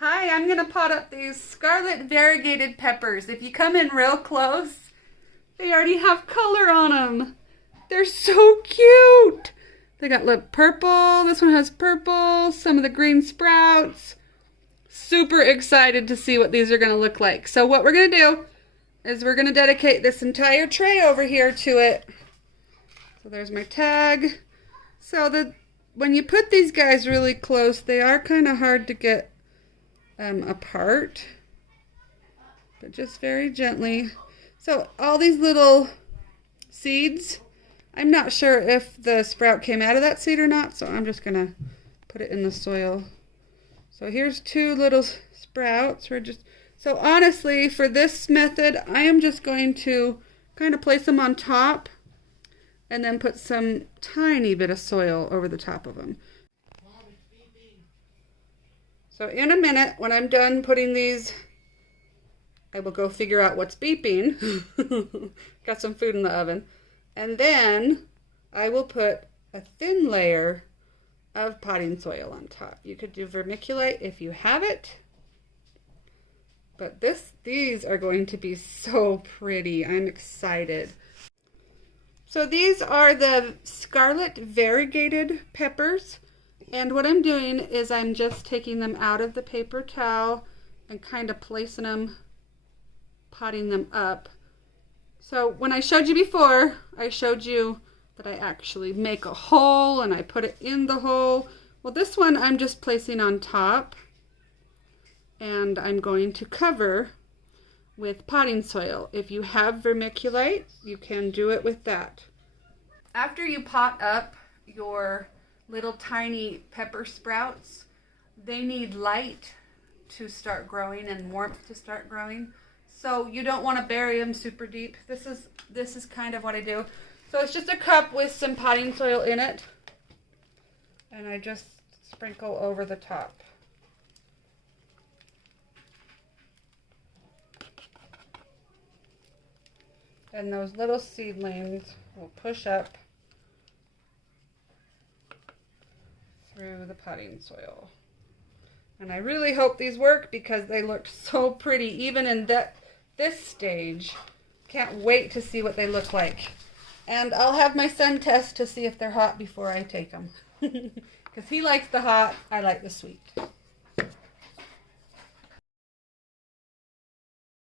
Hi, I'm going to pot up these scarlet variegated peppers. If you come in real close, they already have color on them. They're so cute. They got little purple. This one has purple, some of the green sprouts. Super excited to see what these are going to look like. So what we're going to do is we're going to dedicate this entire tray over here to it. So there's my tag. So when you put these guys really close, they are kind of hard to get apart, but just very gently. So all these little seeds, I'm not sure if the sprout came out of that seed or not, so I'm just gonna put it in the soil. So here's two little sprouts. So honestly, for this method, I am just going to kind of place them on top and then put some tiny bit of soil over the top of them. So in a minute, when I'm done putting these, I will go figure out what's beeping. Got some food in the oven. And then I will put a thin layer of potting soil on top. You could do vermiculite if you have it. But these are going to be so pretty. I'm excited. So these are the scarlet variegated peppers. And what I'm doing is I'm just taking them out of the paper towel and kind of placing them, potting them up. So when I showed you before, I showed you that I actually make a hole and I put it in the hole. Well, this one I'm just placing on top and I'm going to cover with potting soil. If you have vermiculite, you can do it with that. After you pot up your little tiny pepper sprouts, they need light to start growing and warmth to start growing. So you don't want to bury them super deep. This is kind of what I do. So it's just a cup with some potting soil in it, and I just sprinkle over the top. And those little seedlings will push up through the potting soil. And I really hope these work because they look so pretty even in this stage. Can't wait to see what they look like. And I'll have my son test to see if they're hot before I take them. Because he likes the hot, I like the sweet.